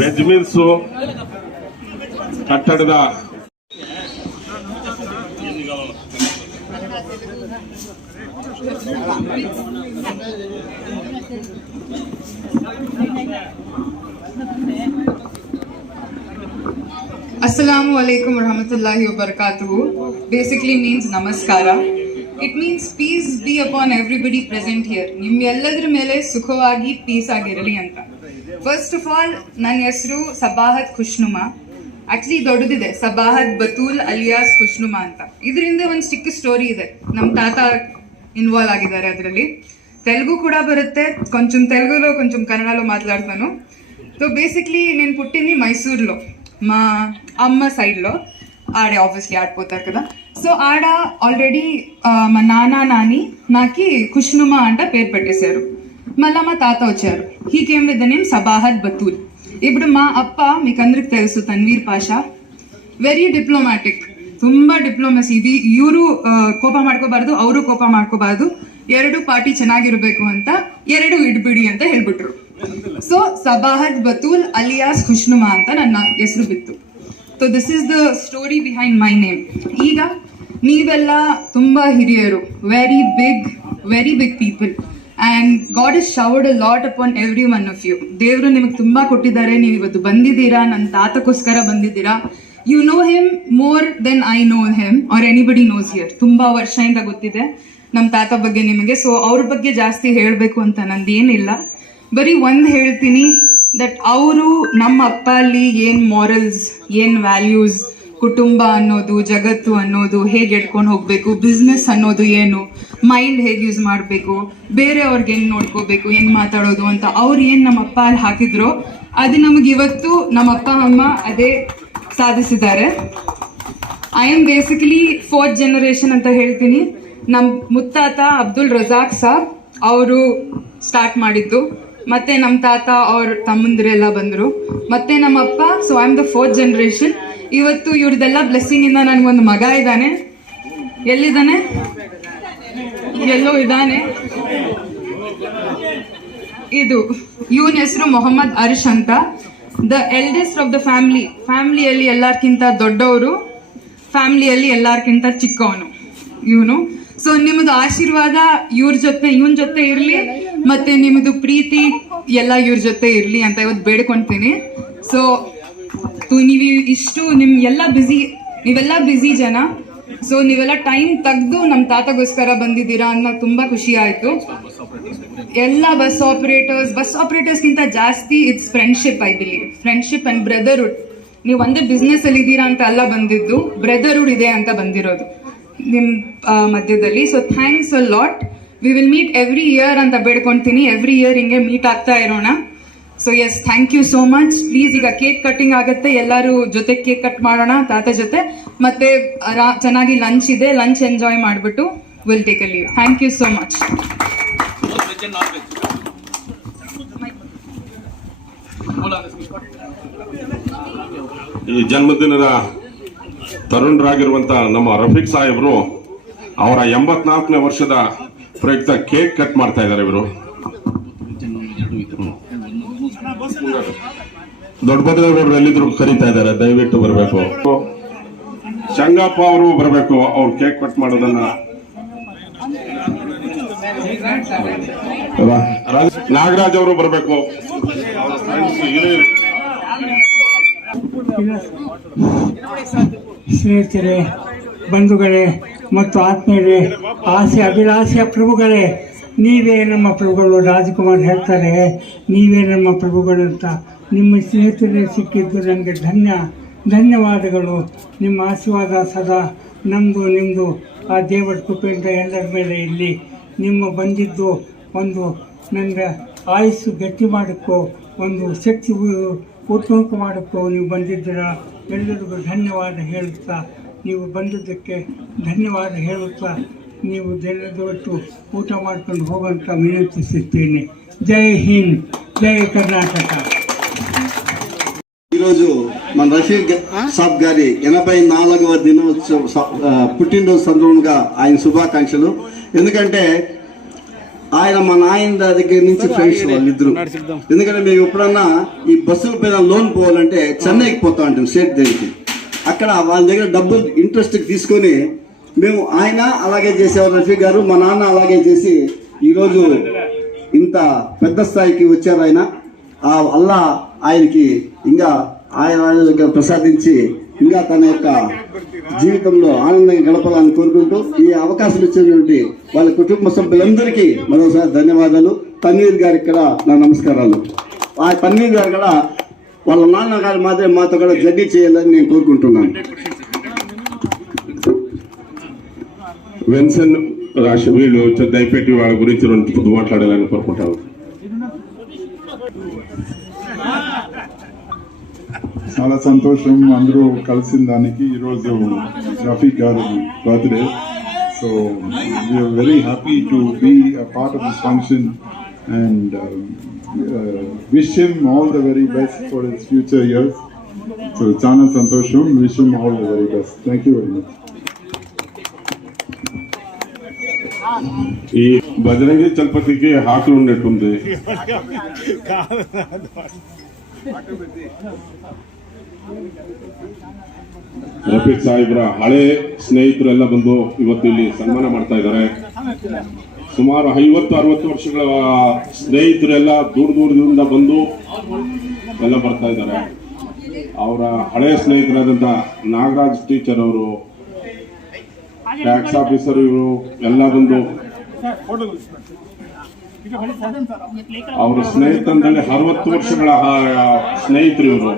Veg meals ಕಟ್ಟಡದ Assalamu alaikum warahmatullahi wabarakatuh. Basically means namaskara. It means peace be upon everybody present here. ನಿಮ್ಮೆಲ್ಲದರ ಮೇಲೆ ಸುಖವಾಗಿ piece ಆಗಿರಲಿ ಅಂತ. First of all ನನ್ನ ಹೆಸರು ಸಬಾಹತ್ ಖುಷ್ನುಮಾ. ಆಕ್ಚುಲಿ ದೊಡ್ಡದಿದೆ, ಸಬಾಹತ್ ಬತೂಲ್ ಅಲಿಯಾಸ್ ಖುಷ್ನುಮಾ ಅಂತ. ಇದರಿಂದ ಒಂದು ಚಿಕ್ಕ ಸ್ಟೋರಿ ಇದೆ. ನಮ್ಮ ತಾತ ಇನ್ವಾಲ್ವ್ ಆಗಿದ್ದಾರೆ ಅದರಲ್ಲಿ. ತೆಲುಗು ಕೂಡ ಬರುತ್ತೆ, ಕೊಂಚం తెలుగులో కొంచెం కన్నడలో మాట్లాడతాను. సో బేసిక్లీ నేను పుట్టింది మైసూర్లో, మా అమ్మ సైడ్లో. ఆడే ఆబ్వియస్లీ ఆడిపోతారు కదా. సో ఆడ ఆల్రెడీ మా నాన్న నాని నాకు ఖుష్నుమా అంట పేరు పెట్టేశారు. మళ్ళీ మా తాత వచ్చారు. He came with the name Sabahat Batool. ఇప్పుడు మా అప్ప మీకు అందరికి తెలుసు, తన్వీర్ ಪಾಷಾ, ವೆರಿ ಡಿಪ್ಲೊಮ್ಯಾಟಿಕ್, ತುಂಬಾ ಡಿಪ್ಲೊಮಸಿ. ಇವರು ಕೋಪ ಮಾಡ್ಕೋಬಾರ್ದು, ಅವರು ಕೋಪ ಮಾಡ್ಕೋಬಾರ್ದು, ಎರಡು ಪಾರ್ಟಿ ಚೆನ್ನಾಗಿರ್ಬೇಕು ಅಂತ ಎರಡು ಇಡ್ಬಿಡಿ ಅಂತ ಹೇಳ್ಬಿಟ್ರು. ಸೊ ಸಬಾಹತ್ ಬತೂಲ್ ಅಲಿಯಾಸ್ ಖುಷ್ನುಮಾ ಅಂತ ನನ್ನ ಹೆಸರು ಬಿತ್ತು. So this is the story behind my name. ಈಗ ನೀವೆಲ್ಲ ತುಂಬಾ ಹಿರಿಯರು, very big people, and God has showered a lot upon every one of you. ದೇವರು ನಿಮಗೆ ತುಂಬಾ ಕೊಟ್ಟಿದ್ದಾರೆ. ನೀವು ಇವತ್ತು ಬಂದಿದ್ದೀರಾ, ನನ್ನ ತಾತಕ್ಕೋಸ್ಕರ ಬಂದಿದ್ದೀರಾ. You know him more than I know him or anybody knows here. ತುಂಬಾ ವರ್ಷದಿಂದ ಗೊತ್ತಿದೆ ನಮ್ಮ ತಾತ ಬಗ್ಗೆ ನಿಮಗೆ. ಸೊ ಅವ್ರ ಬಗ್ಗೆ ಜಾಸ್ತಿ ಹೇಳಬೇಕು ಅಂತ ನಂದೇನಿಲ್ಲ. ಬರೀ ಒಂದು ಹೇಳ್ತೀನಿ, ದಟ್ ಅವರು ನಮ್ಮ ಅಪ್ಪ ಅಲ್ಲಿ ಏನು ಮಾರಲ್ಸ್, ಏನು ವ್ಯಾಲ್ಯೂಸ್, ಕುಟುಂಬ ಅನ್ನೋದು, ಜಗತ್ತು ಅನ್ನೋದು ಹೇಗೆ ಎಡ್ಕೊಂಡು ಹೋಗ್ಬೇಕು, ಬಿಸ್ನೆಸ್ ಅನ್ನೋದು ಏನು, ಮೈಂಡ್ ಹೇಗೆ ಯೂಸ್ ಮಾಡಬೇಕು, ಬೇರೆಯವ್ರಿಗೆ ಹೆಂಗೆ ನೋಡ್ಕೋಬೇಕು, ಹೆಂಗೆ ಮಾತಾಡೋದು ಅಂತ ಅವ್ರು ಏನು ನಮ್ಮ ಅಪ್ಪ ಅಲ್ಲಿ ಹಾಕಿದ್ರು, ಅದು ನಮಗೆ ಇವತ್ತು ನಮ್ಮ ಅಪ್ಪ ಅಮ್ಮ ಅದೇ ಸಾಧಿಸಿದ್ದಾರೆ. I am basically 4th generation ಅಂತ ಹೇಳ್ತೀನಿ. ನಮ್ಮ ಮುತ್ತಾತ ಅಬ್ದುಲ್ ರಜಾಕ್ ಸಾಬ್ ಅವರು ಸ್ಟಾರ್ಟ್ ಮಾಡಿದ್ದು, ಮತ್ತೆ ನಮ್ಮ ತಾತ ಅವ್ರ ತಮ್ಮಂದಿರೆಲ್ಲ ಬಂದರು, ಮತ್ತೆ ನಮ್ಮ ಅಪ್ಪ. So I am the 4th generation. ಇವತ್ತು ಇವ್ರದೆಲ್ಲ ಬ್ಲೆಸ್ಸಿಂಗ್ ಇಂದ ನನಗೊಂದು ಮಗ ಇದ್ದಾನೆ. ಎಲ್ಲಿದ್ದಾನೆ? ಎಲ್ಲೋ ಇದ್ದಾನೆ. ಇದು ಇವನ ಹೆಸರು ಮೊಹಮ್ಮದ್ ಅರ್ಷ್ ಅಂತ. ದ ಎಲ್ಡೆಸ್ಟ್ ಆಫ್ ದ ಫ್ಯಾಮಿಲಿಯಲ್ಲಿ ಎಲ್ಲಾರ್ಕಿಂತ ದೊಡ್ಡವರು, ಫ್ಯಾಮಿಲಿಯಲ್ಲಿ ಎಲ್ಲಾರ್ಕಿಂತ ಚಿಕ್ಕವನು ಇವನು. ಸೊ ನಿಮ್ಮದು ಆಶೀರ್ವಾದ ಇವನ ಜೊತೆ ಇರಲಿ, ಮತ್ತೆ ನಿಮ್ಮದು ಪ್ರೀತಿ ಎಲ್ಲ ಇವ್ರ ಜೊತೆ ಇರಲಿ ಅಂತ ಇವತ್ತು ಬೇಡ್ಕೊಳ್ತೀನಿ. ಸೊ ನೀವು ಇಷ್ಟು ನೀವೆಲ್ಲ ಬ್ಯುಸಿ ಜನ. ಸೊ ನೀವೆಲ್ಲ ಟೈಮ್ ತೆಗೆದು ನಮ್ಮ ತಾತಗೋಸ್ಕರ ಬಂದಿದ್ದೀರಾ ಅನ್ನೋ ತುಂಬಾ ಖುಷಿ ಆಯ್ತು. ಎಲ್ಲ ಬಸ್ ಆಪರೇಟರ್ಸ್ಗಿಂತ ಜಾಸ್ತಿ it's friendship. I believe friendship and brotherhood. ನೀವು ಒಂದೇ ಬಿಸ್ನೆಸ್ ಅಲ್ಲಿ ಇದ್ದೀರಾ ಅಂತ ಅಲ್ಲ ಬಂದಿದ್ದು, ಬ್ರದರ್ಹುಡ್ ಇದೆ ಅಂತ ಬಂದಿರೋದು ನಿಮ್ಮ ಮಧ್ಯದಲ್ಲಿ. So thanks a lot. We will meet every year ಅಂತ ಬೇಡ್ಕೊಳ್ತೀನಿ. ಎವ್ರಿ ಇಯರ್ ಹಿಂಗೆ ಮೀಟ್ ಆಗ್ತಾ ಇರೋಣ. So yes, thank you so much. Please ಈಗ ಕೇಕ್ ಕಟ್ಟಿಂಗ್ ಆಗುತ್ತೆ, ಎಲ್ಲರೂ ಜೊತೆ ಕೇಕ್ ಕಟ್ ಮಾಡೋಣ ತಾತ ಜೊತೆ. ಮತ್ತೆ ಚೆನ್ನಾಗಿ ಲಂಚ್ ಇದೆ, ಲಂಚ್ ಎಂಜಾಯ್ ಮಾಡಿಬಿಟ್ಟು will take a leave. Thank you so much. ಈ ಜನ್ಮದಿನದ ತರುಣರಾಗಿರುವಂತ ನಮ್ಮ ರಫೀಕ್ ಸಾಹೇಬ್ರು ಅವರ 84ನೇ ವರ್ಷದ ಪ್ರಯುಕ್ತ ಕೇಕ್ ಕಟ್ ಮಾಡ್ತಾ ಇದ್ದಾರೆ. ಇವರು ದೊಡ್ಡಬಳ್ಳಾಪುರ ಎಲ್ಲಿದ್ರು ಕರೀತಾ ಇದ್ದಾರೆ, ದಯವಿಟ್ಟು ಬರಬೇಕು. ಶಂಗಪ್ಪ ಅವರು ಬರಬೇಕು, ಅವ್ರು ಕೇಕ್ ಕಟ್ ಮಾಡೋದನ್ನ. ನಾಗರಾಜ್ ಅವರು ಬರಬೇಕು. ಸ್ನೇಹಿತರೆ, ಬಂಧುಗಳೇ ಮತ್ತು ಆತ್ಮೀಯರೇ, ಅಭಿಲಾಷೆಯ ಪ್ರಭುಗಳೇ, ನೀವೇ ನಮ್ಮ ಪ್ರಭುಗಳು. ರಾಜಕುಮಾರ್ ಹೇಳ್ತಾರೆ, ನೀವೇ ನಮ್ಮ ಪ್ರಭುಗಳು ಅಂತ. ನಿಮ್ಮ ಸ್ನೇಹಿತರೇ ಸಿಕ್ಕಿದ್ದು ನನಗೆ ಧನ್ಯವಾದಗಳು. ನಿಮ್ಮ ಆಶೀರ್ವಾದ ಸದಾ ನಮ್ಮದು ನಿಮ್ಮದು ಆ ದೇವರ ಕೃಪೆಯಿಂದ ಎಲ್ಲರ ಮೇಲೆ ಇಲ್ಲಿ ನಿಮ್ಮ ಬಂದಿದ್ದು ಒಂದು ನನಗೆ ಆಯುಸ್ಸು ಗಟ್ಟಿ ಮಾಡೋಕ್ಕೋ ಒಂದು ಶಕ್ತಿ ಉತ್ತುಂಕ ಮಾಡೋಕ್ಕೋ ನೀವು ಬಂದಿದ್ದೀರಾ. ಎಲ್ಲರಿಗೂ ಧನ್ಯವಾದ ಹೇಳುತ್ತಾ, ನೀವು ಬಂದಿದ್ದಕ್ಕೆ ಧನ್ಯವಾದ ಹೇಳುತ್ತಾ ನೀವು ದಿನದೊಟ್ಟು ಊಟ ಮಾಡ್ಕೊಂಡು ಹೋಗುವಂತ ವಿನಂತಿಸುತ್ತೇನೆ. జై హింద్, జై కర్ణాటక. ఈరోజు మన రఫీక్ సాబ్ గారి 84వ దినోత్సవ పుట్టినరోజు సందర్భంగా ఆయన శుభాకాంక్షలు. ఎందుకంటే ఆయన మా నాయన దగ్గర నుంచి ఫ్రెండ్స్ వాళ్ళిద్దరు. ఎందుకంటే మేము ఎప్పుడన్నా ఈ బస్సుల పైన లోన్ పోవాలంటే చెన్నైకి పోతా ఉంటాం స్టేట్ దగ్గరికి. అక్కడ వాళ్ళ దగ్గర డబ్బులు ఇంట్రెస్ట్ తీసుకొని మేము ఆయన అలాగే చేసేవారు. రఫీక్ గారు మా నాన్న అలాగే చేసి ఈరోజు ఇంత పెద్ద స్థాయికి వచ్చారు ఆయన. ఆ అల్లా ఆయనకి ఇంకా ఆయన ప్రసాదించి ఇంకా తన యొక్క జీవితంలో ఆనందంగా గడపాలని కోరుకుంటూ ఈ అవకాశం ఇచ్చినటువంటి వాళ్ళ కుటుంబ సభ్యులందరికీ మరోసారి ధన్యవాదాలు. తన్వీర్ గారికి కూడా నా నమస్కారాలు. ఆ తన్వీర్ గారు కూడా వాళ్ళ నాన్నగారు మాత్రమే మాతో కూడా జర్నీ చేయాలని నేను కోరుకుంటున్నాను. వెన్సన్ రాష్ట్ర వీళ్ళు దయపెట్టి వాళ్ళ గురించి రెండు మాట్లాడాలని కోరుకుంటాను. చాలా సంతోషం అందరూ కలిసిన దానికి. ఈరోజు రఫీక్ గారి birthday, so we are very happy to be a part of this function and wish him all the very best for his future years. So చాలా సంతోషం. Wish him all the very best. Thank you very much. ఈ బజరంగి చలపతికి హాకులు ఉన్నట్టుంది. ರಫೀಕ್ ಸಾಹೇಬ್ರ ಹಳೆ ಸ್ನೇಹಿತರೆಲ್ಲ ಬಂದು ಇವತ್ತು ಇಲ್ಲಿ ಸನ್ಮಾನ ಮಾಡ್ತಾ ಇದ್ದಾರೆ. ಸುಮಾರು 50-60 ವರ್ಷಗಳ ಸ್ನೇಹಿತರೆಲ್ಲ ದೂರದಿಂದ ಬಂದು ಎಲ್ಲ ಬರ್ತಾ ಇದ್ದಾರೆ. ಅವರ ಹಳೆ ಸ್ನೇಹಿತರಾದಂತ ನಾಗರಾಜ್ ಟೀಚರ್ ಅವರು, ಟ್ಯಾಕ್ಸ್ ಆಫೀಸರ್ ಇವರು ಎಲ್ಲ ಬಂದು ಅವರ ಸ್ನೇಹಿತರಲ್ಲಿ 60 ವರ್ಷಗಳ ಸ್ನೇಹಿತರು ಇವರು.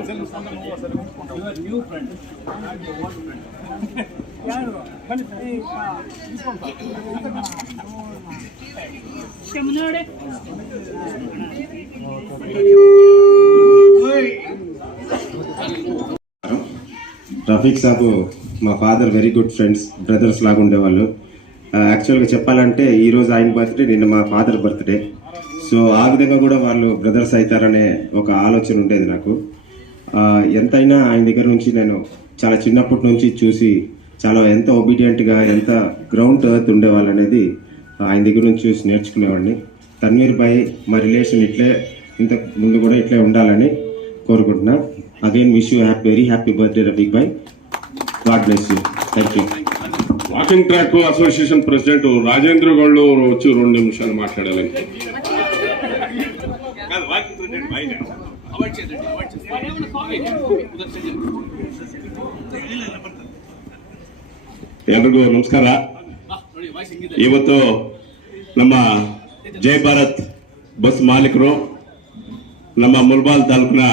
రఫీక్ సాబు మా father very good friends, brothers లాగా ఉండేవాళ్ళు. యాక్చువల్గా చెప్పాలంటే ఈరోజు ఆయన బర్త్డే, నిన్న మా ఫాదర్ బర్త్డే. సో ఆ విధంగా కూడా వాళ్ళు బ్రదర్స్ అవుతారనే ఒక ఆలోచన ఉండేది నాకు. ఎంతైనా ఆయన దగ్గర నుంచి నేను చాలా చిన్నప్పటి నుంచి చూసి చాలా ఎంత ఒబీడియంట్గా, ఎంత గ్రౌండ్ ఎర్త్ ఉండేవాళ్ళు అనేది ఆయన దగ్గర నుంచి చూసి నేర్చుకునేవాడిని. తన్వీర్ భాయ్ మా రిలేషన్ ఇట్లే ఇంత ముందు కూడా ఇట్లే ఉండాలని కోరుకుంటున్నా. Again wish you very happy birthday Rafiq Bhai. God bless you. Thank you. Walking track association president Rajendra Goud వచ్చి 2 నిమిషాలు మాట్లాడాలి. ಎಲ್ರಿಗೂ ನಮಸ್ಕಾರ. ಇವತ್ತು ನಮ್ಮ ಜೈ ಭಾರತ್ ಬಸ್ ಮಾಲೀಕರು, ನಮ್ಮ ಮುಲ್ಬಾಲ್ ತಾಲೂಕಿನ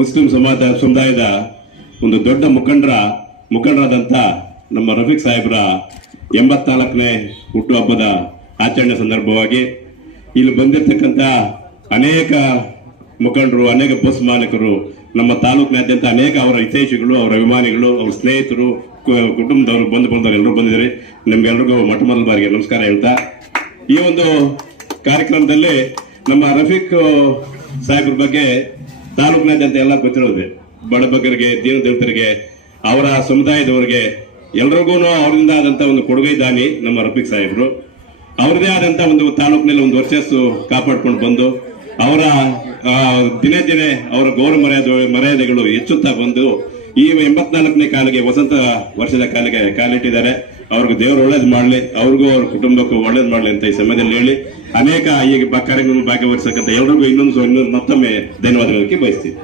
ಮುಸ್ಲಿಂ ಸಮುದಾಯದ ಒಂದು ದೊಡ್ಡ ಮುಖಂಡರಾದಂಥ ನಮ್ಮ ರಫೀಕ್ ಸಾಹೇಬ್ರ 84ನೇ ಹುಟ್ಟುಹಬ್ಬದ ಆಚರಣೆ ಸಂದರ್ಭವಾಗಿ ಇಲ್ಲಿ ಬಂದಿರತಕ್ಕಂಥ ಅನೇಕ ಮುಖಂಡರು, ಅನೇಕ ಬಸ್ ಮಾಲೀಕರು, ನಮ್ಮ ತಾಲೂಕಿನಾದ್ಯಂತ ಅನೇಕ ಅವರ ಹಿತೈಷಿಗಳು, ಅವರ ಅಭಿಮಾನಿಗಳು, ಅವ್ರ ಸ್ನೇಹಿತರು, ಕುಟುಂಬದವರು, ಬಂಧುಗಳು ಎಲ್ಲರೂ ಬಂದಿದ್ದಾರೆ. ನಿಮ್ಗೆಲ್ರಿಗೂ ಮೊಟ್ಟ ಮೊದಲ ಬಾರಿಗೆ ನಮಸ್ಕಾರ ಹೇಳ್ತಾ, ಈ ಒಂದು ಕಾರ್ಯಕ್ರಮದಲ್ಲಿ ನಮ್ಮ ರಫೀಕ್ ಸಾಹೇಬ್ರ ಬಗ್ಗೆ ತಾಲೂಕಿನಾದ್ಯಂತ ಎಲ್ಲ ಗೊತ್ತಿರೋದೆ. ಬಡಬಗ್ಗರಿಗೆ, ದೀನದಲಿತರಿಗೆ, ಅವರ ಸಮುದಾಯದವರಿಗೆ ಎಲ್ರಿಗೂ ಅವರಿಂದ ಆದಂತ ಒಂದು ಕೊಡುಗೆ ದಾನಿ ನಮ್ಮ ರಫೀಕ್ ಸಾಹೇಬ್ರು. ಅವ್ರದೇ ಆದಂತ ಒಂದು ತಾಲೂಕಿನಲ್ಲಿ ಒಂದು ವರ್ಚಸ್ಸು ಕಾಪಾಡ್ಕೊಂಡು ಬಂದು ಅವರ ದಿನೇ ದಿನೇ ಅವರ ಗೌರವ ಮರ್ಯಾದೆಗಳು ಹೆಚ್ಚುತ್ತಾ ಬಂದು ಈ 84ನೇ ಕಾಲಿಗೆ, ವಸಂತ ವರ್ಷದ ಕಾಲಿಗೆ ಕಾಲಿಟ್ಟಿದ್ದಾರೆ. ಅವ್ರಿಗೆ ದೇವರು ಒಳ್ಳೇದು ಮಾಡಲಿ, ಅವ್ರಿಗೂ ಅವ್ರ ಕುಟುಂಬಕ್ಕೂ ಒಳ್ಳೇದು ಮಾಡಲಿ ಅಂತ ಈ ಸಮಯದಲ್ಲಿ ಹೇಳಿ ಅನೇಕ ಈ ಕಾರ್ಯಕ್ರಮ ಭಾಗವಹಿಸತಕ್ಕಂಥ ಎಲ್ರಿಗೂ ಇನ್ನೊಂದು ಮತ್ತೊಮ್ಮೆ ಧನ್ಯವಾದಗಳಿಗೆ ಬಯಸ್ತೀವಿ.